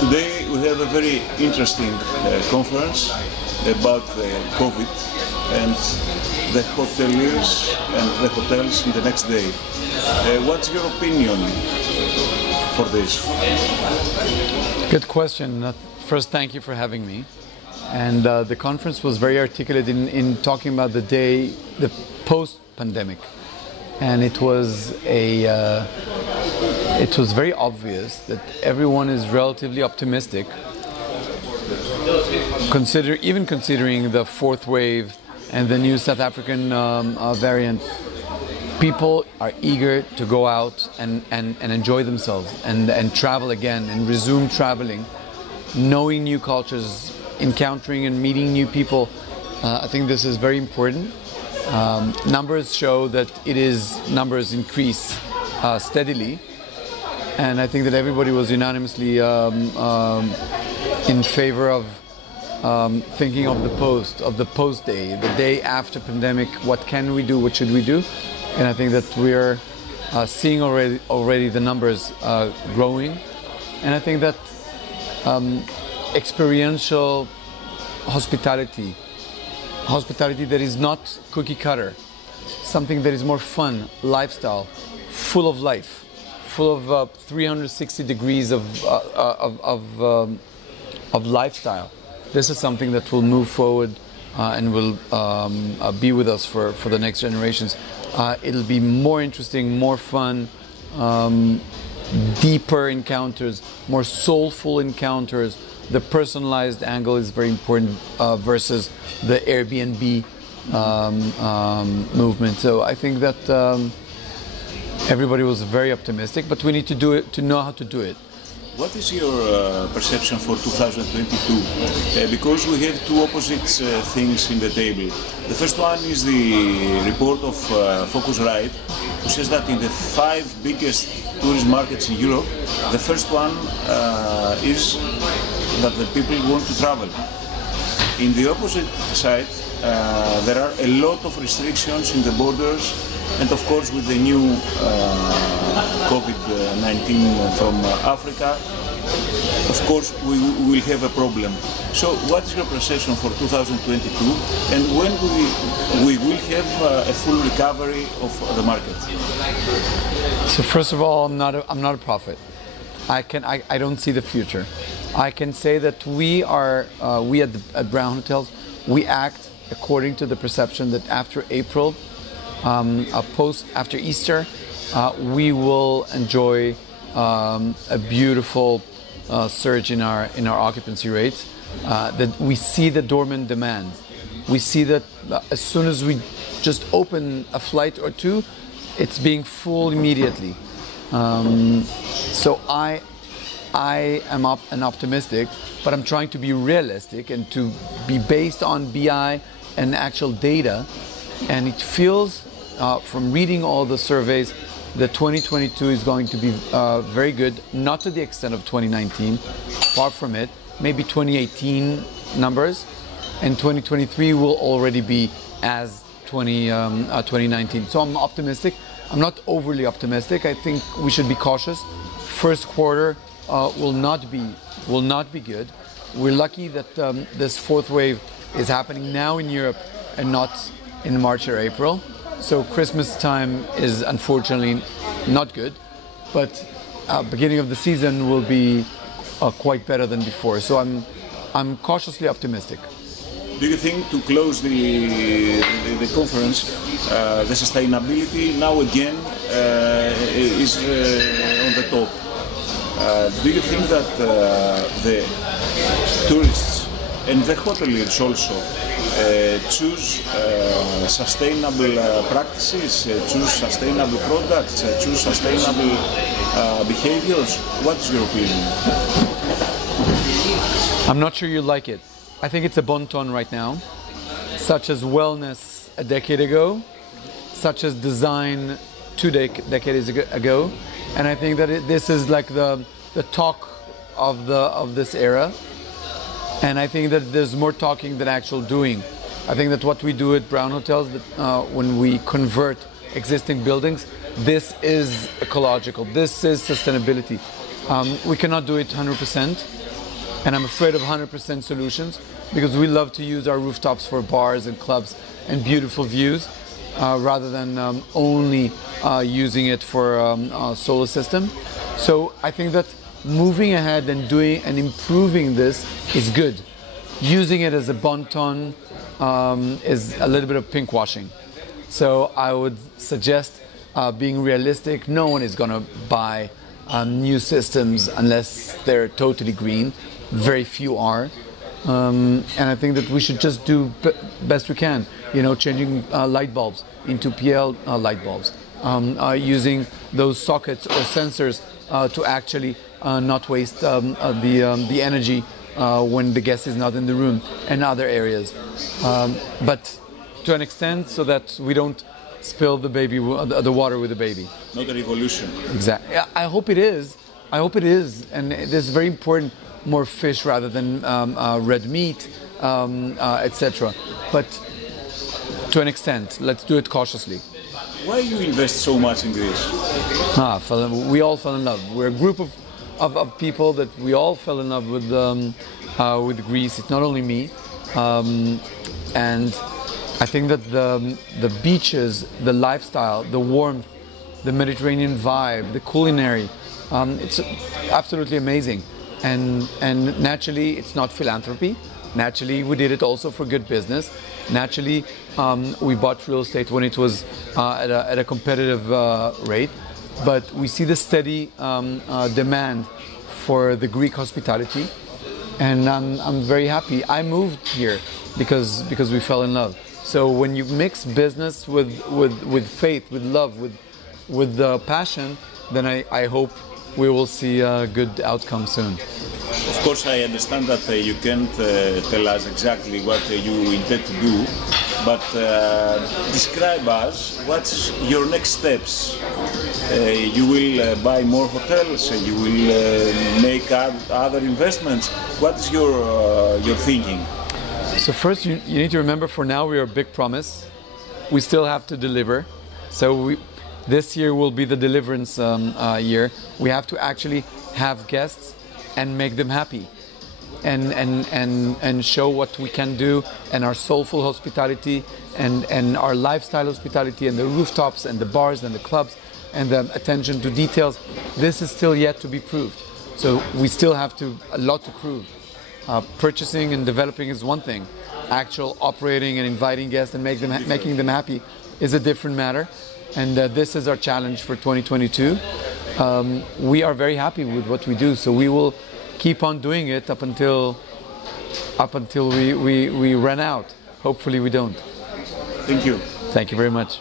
Today we have a very interesting conference about COVID and the hoteliers and the hotels in the next day. What's your opinion for this? Good question. First, thank you for having me. And the conference was very articulate in talking about the post-pandemic. And it was very obvious that everyone is relatively optimistic, even considering the fourth wave and the new South African variant. People are eager to go out and enjoy themselves and travel again and resume traveling, knowing new cultures, encountering and meeting new people. I think this is very important. Numbers show that numbers increase steadily, and I think that everybody was unanimously in favor of thinking of the post day, the day after pandemic. What can we do? What should we do? And I think that we're seeing already the numbers growing, and I think that experiential hospitality that is not cookie cutter, something that is more fun, lifestyle, full of life, full of 360 degrees of lifestyle. This is something that will move forward and will be with us for the next generations. It'll be more interesting, more fun, deeper encounters, more soulful encounters. The personalized angle is very important versus the Airbnb movement. So I think that everybody was very optimistic, but we need to do it, to know how to do it. What is your perception for 2022? Because we have two opposite things in the table. The first one is the report of Focusrite, who says that in the 5 biggest tourist markets in Europe, the first one is that the people want to travel. In the opposite side, there are a lot of restrictions in the borders, and of course with the new COVID-19 from Africa, of course we will have a problem. So what is your perception for 2022, and when we will have a full recovery of the market? So first of all, I'm not a prophet. I don't see the future. I can say that we at Brown Hotels, we act according to the perception that after April, after Easter, we will enjoy a beautiful surge in our occupancy rates. That we see the dormant demand. We see that as soon as we just open a flight or two, it's being full immediately. So I am an optimistic, but I'm trying to be realistic and to be based on BI and actual data. And it feels, from reading all the surveys, that 2022 is going to be very good, not to the extent of 2019, far from it, maybe 2018 numbers, and 2023 will already be as 2019. So I'm optimistic. I'm not overly optimistic. I think we should be cautious. First quarter will not be good. We're lucky that this fourth wave is happening now in Europe and not in March or April. So Christmas time is unfortunately not good, but beginning of the season will be quite better than before. So I'm cautiously optimistic. Do you think, to close the conference, the sustainability now again is on the top? Do you think that the tourists and the hoteliers also choose sustainable practices, choose sustainable products, choose sustainable behaviors? What is your opinion? I'm not sure you like it. I think it's a bon ton right now, such as wellness a decade ago, such as design 2 decades ago, and I think that this is like the talk of this era. And I think that there's more talking than actual doing. I think that what we do at Brown Hotels, when we convert existing buildings, this is ecological, this is sustainability. We cannot do it 100%, And I'm afraid of 100% solutions because we love to use our rooftops for bars and clubs and beautiful views rather than only using it for a solar system. So I think that moving ahead and doing and improving this is good. Using it as a bon ton is a little bit of pink washing. So I would suggest being realistic. No one is going to buy new systems unless they're totally green. Very few are. And I think that we should just do best we can. You know, changing light bulbs into PL light bulbs. Using those sockets or sensors to actually not waste the energy when the guest is not in the room and other areas. But to an extent so that we don't spill the baby, the water with the baby. Not a revolution. Exactly. I hope it is. I hope it is. And it is very important, more fish rather than red meat, etc. But to an extent, let's do it cautiously. Why you invest so much in Greece? We all fell in love. We're a group of people that we all fell in love with Greece. It's not only me. And I think that the beaches, the lifestyle, the warmth, the Mediterranean vibe, the culinary, it's absolutely amazing. And naturally, it's not philanthropy. Naturally, we did it also for good business. Naturally, we bought real estate when it was at a competitive rate. But we see the steady demand for the Greek hospitality. And I'm very happy. I moved here because we fell in love. So when you mix business with faith, with love, with passion, then I hope we will see a good outcome soon. Of course, I understand that you can't tell us exactly what you intend to do, but describe us what's your next steps. You will buy more hotels, you will make other investments. What is your thinking? So first, you need to remember, for now we are a big promise. We still have to deliver. So this year will be the deliverance year. We have to actually have guests and make them happy, and show what we can do, and our soulful hospitality, and our lifestyle hospitality, and the rooftops, and the bars, and the clubs, and the attention to details. This is still yet to be proved. So we still have a lot to prove. Purchasing and developing is one thing. Actual operating and inviting guests and making them happy is a different matter. And this is our challenge for 2022. We are very happy with what we do, so we will keep on doing it up until we run out. Hopefully we don't. Thank you. Thank you very much.